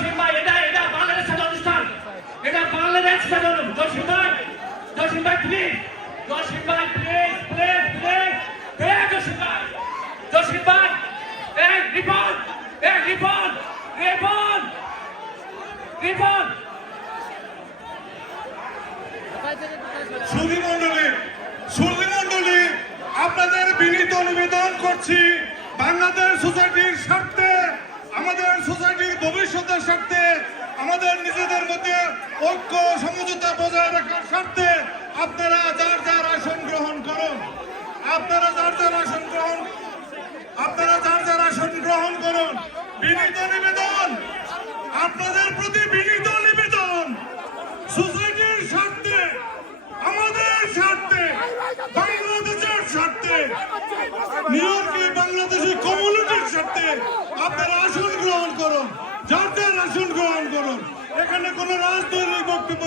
দশিমা এটা এটা বাংলাদেশের অনুষ্ঠান। এটা বাংলাদেশ ফেডারেল দশিমা দশিমা প্লিজ দশিমা প্লিজ প্লিজ প্লিজ হে দশিমা দশিমা এ রিপন। এ রিপন। রিপন। রিপন। সুধী আপনাদের বিনীত নিবেদন করছি বাংলাদেশ সোসাইটির স্বার্থ আমাদের নিজেদের মধ্যে ঐক্য সমঝোতা বজায় রাখার স্বার্থে আপনারা যার যার আসন গ্রহণ করুন। আপনারা যার যার আসন গ্রহণ আপনারা যার যার আসন গ্রহণ করুন। বিনীত নিবেদন। আপনাদের প্রতি বিনীত নিবেদন। সোসাইটির স্বার্থে, আমাদের স্বার্থে, বাংলাদেশের স্বার্থে, নিউ ইয়র্কে বাংলাদেশি কমিউনিটির স্বার্থে আপনারা আসন গ্রহণ করুন যার যার গ্রহণ করুন। এখানে কোনো রাজনৈতিক বক্তব্য